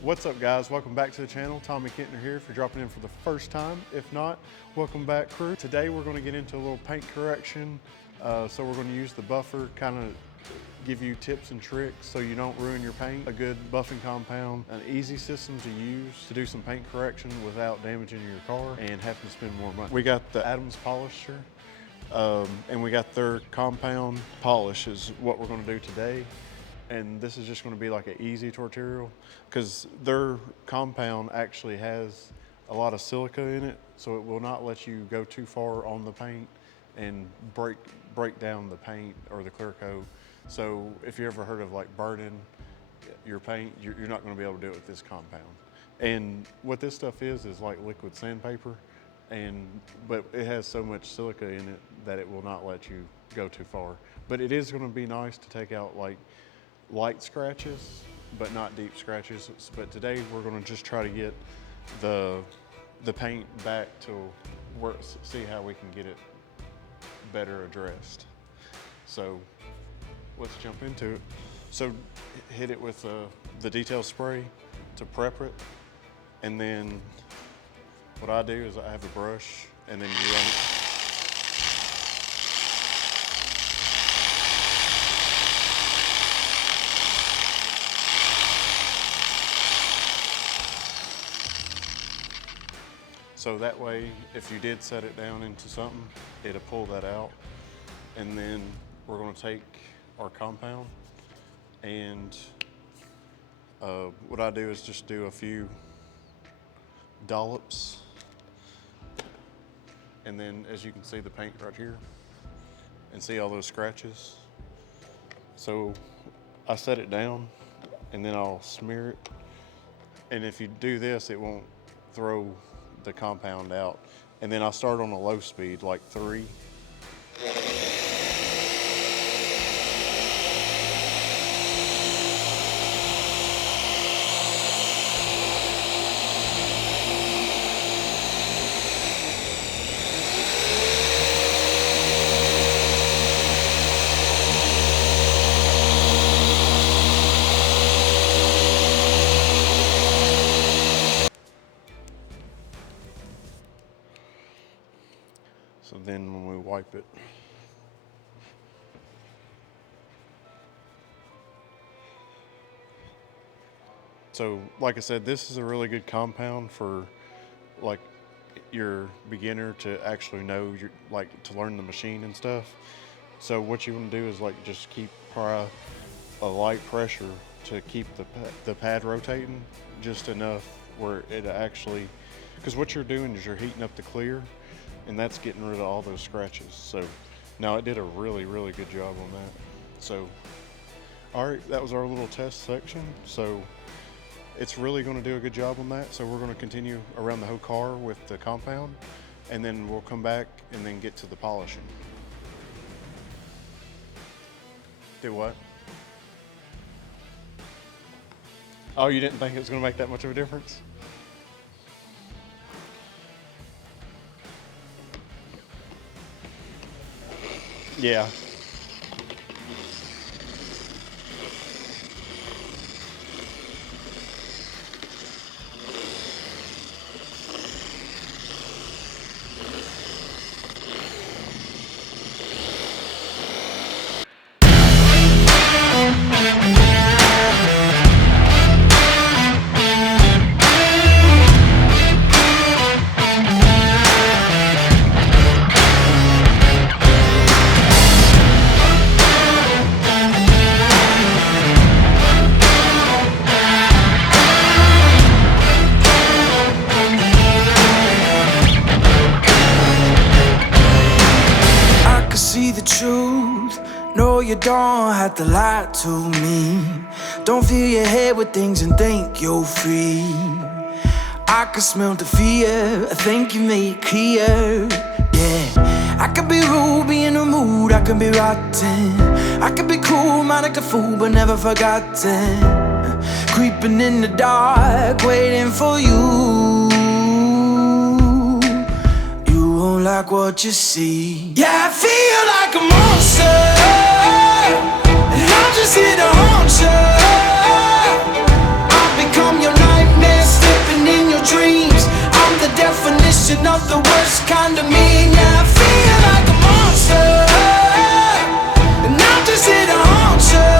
What's up, guys? Welcome back to the channel. Tommy Kentner here. If you're dropping in for the first time, if not, welcome back, crew. Today we're going to get into a little paint correction. So we're going to use the buffer, kind of give you tips and tricks so you don't ruin your paint. A good buffing compound, an easy system to use to do some paint correction without damaging your car and having to spend more money. We got the Adams polisher, and we got their compound polish is what we're going to do today. And this is just going to be like an easy tutorial because their compound actually has a lot of silica in it, so it will not let you go too far on the paint and break down the paint or the clear coat. So if you ever heard of like burning your paint, you're not going to be able to do it with this compound. And what this stuff is like liquid sandpaper, but it has so much silica in it that it will not let you go too far. But it is going to be nice to take out like light scratches, but not deep scratches. But today we're going to just try to get the paint back to work, see how we can get it better addressed. So let's jump into it. So hit it with the detail spray to prep it, and then what I do is I have a brush, and then you run it. So that way, if you did set it down into something, it'll pull that out. And then we're gonna take our compound, and what I do is just do a few dollops. And then as you can see the paint right here, and see all those scratches. So I set it down, and then I'll smear it. And if you do this, it won't throw the compound out. And then I'll start on a low speed, like 3. So then when we wipe it, so like I said, this is a really good compound for like your beginner to actually know, to learn the machine and stuff. So what you want to do is like just keep probably a light pressure to keep the pad rotating just enough where it actually, because what you're doing is you're heating up the clear, and that's getting rid of all those scratches. So now it did a really, really good job on that. So, all right, that was our little test section. So it's really gonna do a good job on that. So we're gonna continue around the whole car with the compound, and then we'll come back and then get to the polishing. Do what? Oh, you didn't think it was gonna make that much of a difference? Yeah. No, you don't have to lie to me. Don't fill your head with things and think you're free. I can smell the fear, I think you made it clear. Yeah, I could be rude, be in the mood, I could be rotten. I could be cool, mind like a fool, but never forgotten. Creeping in the dark, waiting for you. You won't like what you see. Yeah, I feel like a monster, and I'm just here to haunt you. I'll become your night. of the worst kind of me. Yeah, I feel like a monster, and I'm just here to haunt you.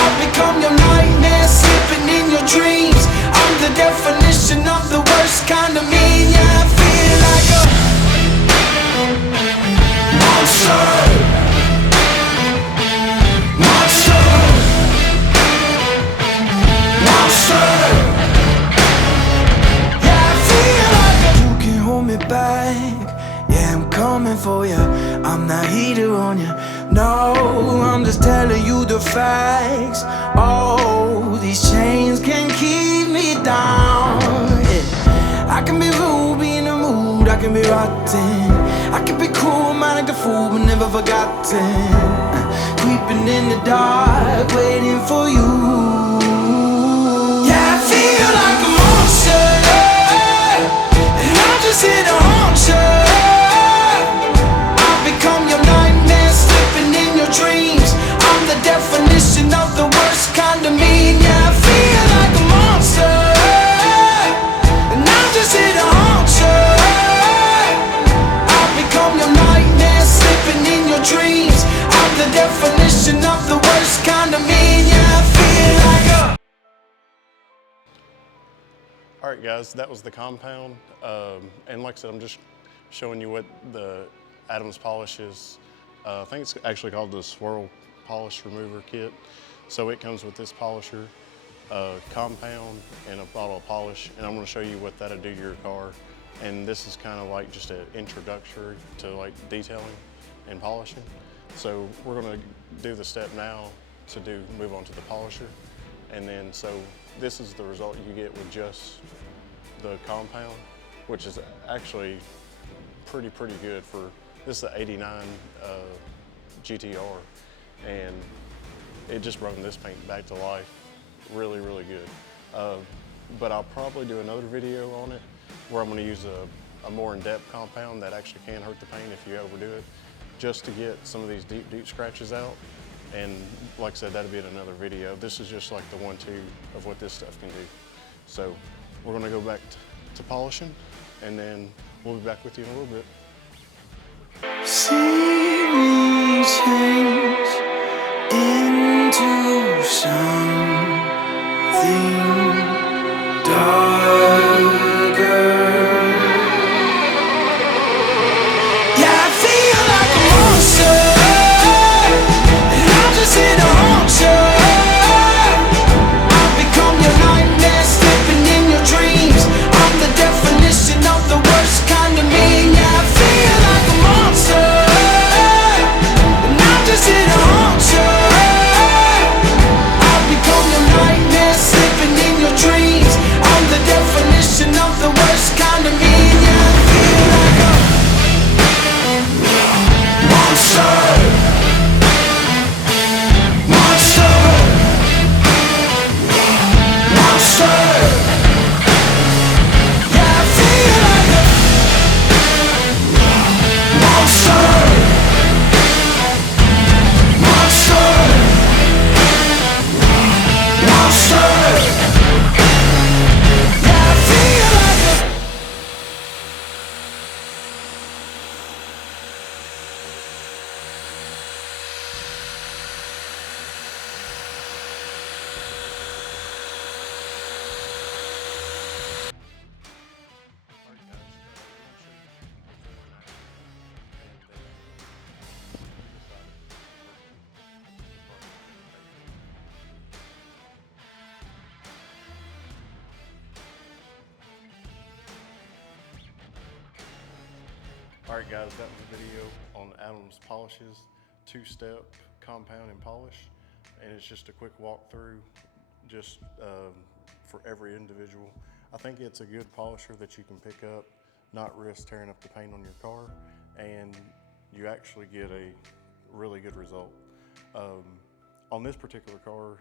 I've become your nightmare, sleeping in your dreams. I'm the definition of the worst kind of me. Yeah, I feel like a monster, monster, monster. Yeah, I feel like you can hold me back. Yeah, I'm coming for you. I'm not heater on you. No, I'm just telling you the facts. Oh, these chains can keep me down. Yeah. I can be rude, be in the mood, I can be rotten. I can be cool, man, like a fool, but never forgotten. Creeping in the dark, waiting for you. Yeah, I feel like a monster, and I'm just here to haunt you. I've become your nightmare, sleeping in your dreams. I'm the definition of the worst kind of me. Yeah, I feel like a monster, and I'm just here to haunt you. I've become your nightmare, sleeping in your dreams. I'm the definition of the worst kind of me. Yeah, I feel like a... All right, guys, that was the compound. And like I said, I'm just showing you what the Adams polish is. I think it's actually called the Swirl Polish Remover Kit. So it comes with this polisher, compound, and a bottle of polish. And I'm gonna show you what that'll do to your car. And this is kind of like just an introductory to like detailing and polishing. So we're gonna do the step now to move on to the polisher. And then, so this is the result you get with just the compound, which is actually pretty good for, this is the 89 GT-R, and it just brought this paint back to life really good. But I'll probably do another video on it where I'm gonna use a more in-depth compound that actually can hurt the paint if you overdo it, just to get some of these deep scratches out. And like I said, that'll be in another video. This is just like the 1-2 of what this stuff can do. So we're gonna go back to polishing, and then we'll be back with you in a little bit. See me change into something darker. Yeah, I feel like a monster, and I'm just here to haunt you. I've become your nightmare, sleeping in your dreams. I'm the definition of the worst kind of me. Yeah, I feel like a monster, and I'm just here to haunt you. I've become your nightmare, sleeping in your dreams. I'm the definition of the worst kind of me. Yeah, I feel like a monster, monster, monster. Yeah, I feel like a monster, monster, monster. Yeah, I feel like a... All right, guys, that was a video on Adams Polishes, 2-step compound and polish. And it's just a quick walkthrough, just for every individual. I think it's a good polisher that you can pick up, not risk tearing up the paint on your car, and you actually get a really good result. On this particular car,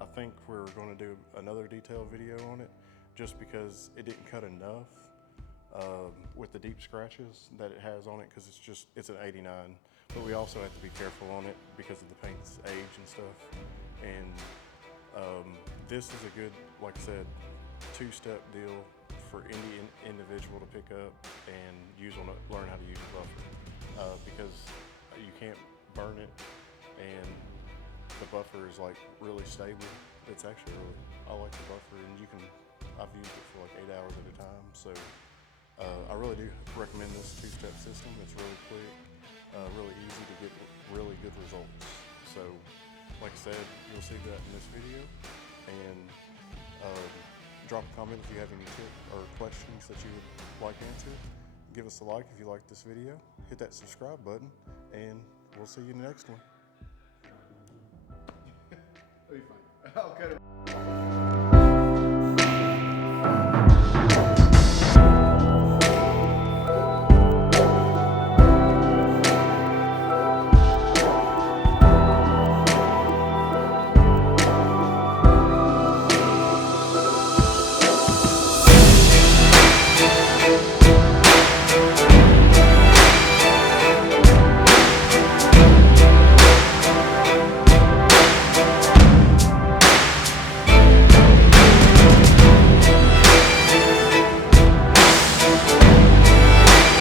I think we're going to do another detailed video on it, just because it didn't cut enough with the deep scratches that it has on it, because it's an 89. But we also have to be careful on it because of the paint's age and stuff. And this is a good, like I said, 2-step deal for any individual to pick up and learn how to use a buffer, because you can't burn it, and the buffer is like really stable. It's actually really, I like the buffer, and I've used it for like 8 hours at a time. So I really do recommend this two-step system. It's really quick, really easy to get really good results. So like I said, you'll see that in this video, and drop a comment if you have any tips or questions that you would like answered. Give us a like if you like this video. Hit that subscribe button, and we'll see you in the next one. It'll be fine. I'll cut it.